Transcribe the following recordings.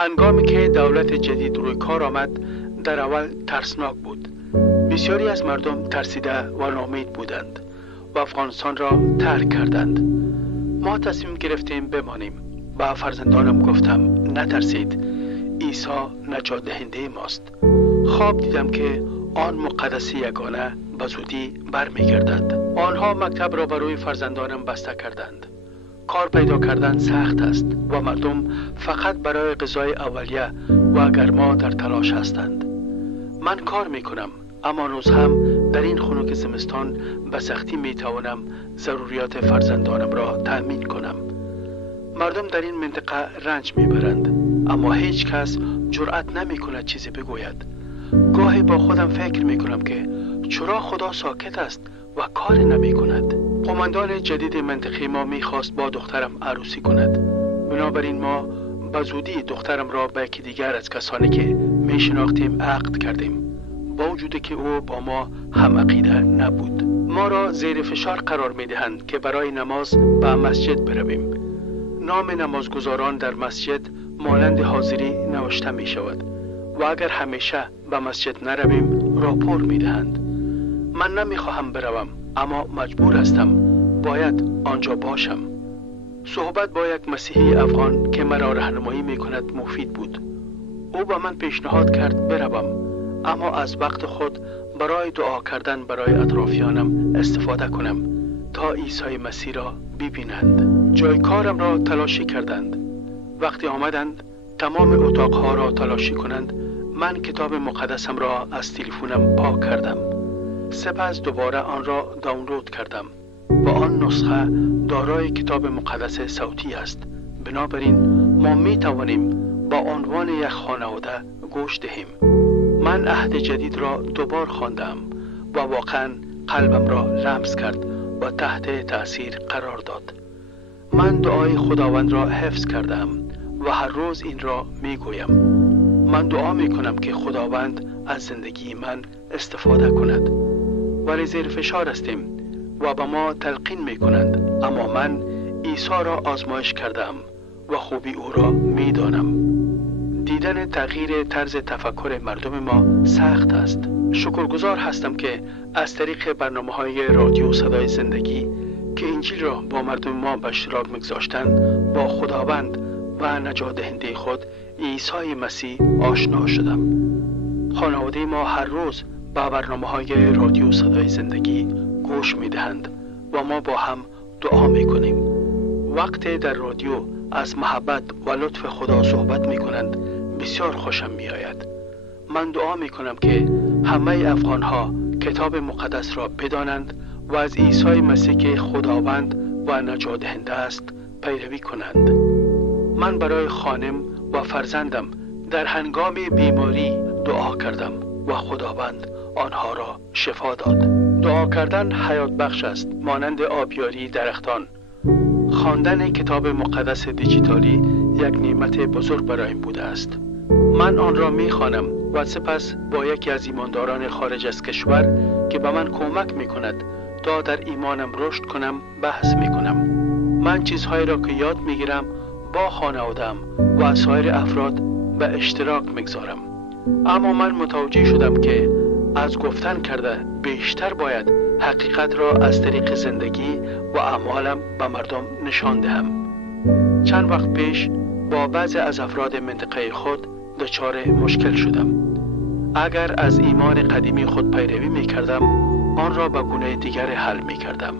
هنگامی که دولت جدید روی کار آمد در اول ترسناک بود. بسیاری از مردم ترسیده و ناامید بودند و افغانستان را ترک کردند. ما تصمیم گرفتیم بمانیم. با فرزندانم گفتم نترسید، عیسی نجات دهنده ماست. خواب دیدم که آن مقدس یگانه به زودی برمیگردد. آنها مکتب را برای فرزندانم بسته کردند. کار پیدا کردن سخت است و مردم فقط برای غذای اولیه و گرما در تلاش هستند. من کار میکنم، اما روز هم در این خنک زمستان به سختی میتوانم ضروریات فرزندانم را تأمین کنم. مردم در این منطقه رنج میبرند، اما هیچ کس جرأت نمیکند چیزی بگوید. گاهی با خودم فکر میکنم که چرا خدا ساکت است و کار نمیکند. قماندان جدید منطقه ما میخواست با دخترم عروسی کند. بنابراین ما به زودی دخترم را به یکی دیگر از کسانی که میشناختیم عقد کردیم، با وجودی که او با ما هم عقیده نبود. ما را زیر فشار قرار میدهند که برای نماز به مسجد برویم. نام نمازگزاران در مسجد مانند حاضری نوشته می شود و اگر همیشه به مسجد نرویم راپور می دهند. من نمی خواهم بروم، اما مجبور هستم، باید آنجا باشم. صحبت با یک مسیحی افغان که مرا راهنمایی می کند مفید بود. او به من پیشنهاد کرد بروم، اما از وقت خود برای دعا کردن برای اطرافیانم استفاده کنم تا عیسی مسیح را ببینند. جای کارم را تلاشی کردند. وقتی آمدند تمام اتاقها را تلاشی کنند، من کتاب مقدسم را از تلفنم پاک کردم. سپس دوباره آن را دانلود کردم و آن نسخه دارای کتاب مقدس صوتی است. بنابراین ما می توانیم با عنوان یک خانواده گوش دهیم. من عهد جدید را دوبار خواندم و واقعا قلبم را لمس کرد و تحت تأثیر قرار داد. من دعای خداوند را حفظ کردم و هر روز این را می گویم. من دعا می کنم که خداوند از زندگی من استفاده کند. ولی زیر فشار هستیم و به ما تلقین می کنند، اما من عیسی را آزمایش کردم و خوبی او را می دانم. دیدن تغییر طرز تفکر مردم ما سخت است. شکرگزار هستم که از طریق برنامه‌های رادیو صدای زندگی که انجیل را با مردم ما به اشتراک می‌گذاشتند با خداوند و نجات دهنده خود عیسی مسیح آشنا شدم. خانواده ما هر روز به برنامه‌های رادیو صدای زندگی گوش می‌دهند و ما با هم دعا می‌کنیم. وقتی در رادیو از محبت و لطف خدا صحبت می‌کنند بسیار خوشم می‌آید. من دعا می‌کنم که همه افغان‌ها کتاب مقدس را بدانند و از عیسی مسیح که خداوند و نجات دهنده است پیروی کنند. من برای خانم و فرزندم در هنگام بیماری دعا کردم و خداوند آنها را شفا داد. دعا کردن حیات بخش است، مانند آبیاری درختان. خواندن کتاب مقدس دیجیتالی یک نعمت بزرگ برایم بوده است. من آن را می‌خوانم و سپس با یکی از ایمانداران خارج از کشور که به من کمک می‌کند تا در ایمانم رشد کنم بحث می‌کنم. من چیزهایی را که یاد می‌گیرم با خانواده‌ام و سایر افراد به اشتراک می‌گذارم. اما من متوجه شدم که از گفتن کرده بیشتر باید حقیقت را از طریق زندگی و اعمالم به مردم نشان دهم. چند وقت پیش با بعضی از افراد منطقه خود دچار مشکل شدم. اگر از ایمان قدیمی خود پیروی می کردم، آن را به گونه دیگر حل می کردم.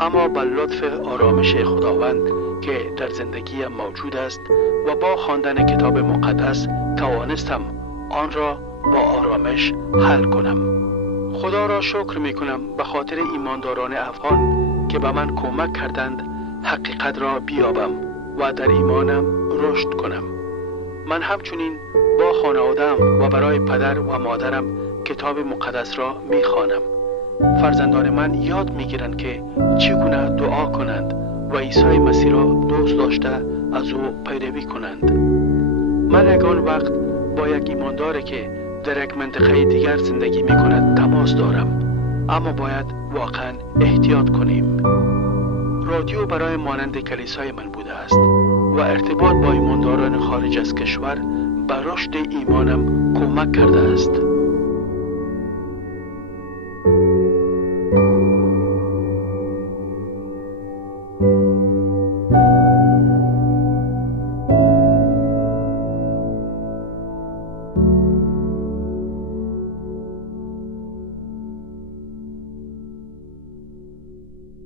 اما با لطف آرامش خداوند که در زندگیم موجود است و با خواندن کتاب مقدس توانستم آن را با آرامش حل کنم. خدا را شکر می کنم به خاطر ایمانداران افغان که به من کمک کردند حقیقت را بیابم و در ایمانم رشد کنم. من همچنین با خانواده‌ام و برای پدر و مادرم کتاب مقدس را می‌خوانم. فرزندان من یاد می‌گیرند که چگونه دعا کنند و عیسی مسیح را دوست داشته از او پیروی کنند. من یگان وقت با یک ایمانداری که در یک منطقه دیگر زندگی می‌کند تماس دارم، اما باید واقعا احتیاط کنیم. رادیو برای مانند کلیسای من بوده است. و ارتباط با ایمانداران خارج از کشور به رشد ایمانم کمک کرده است.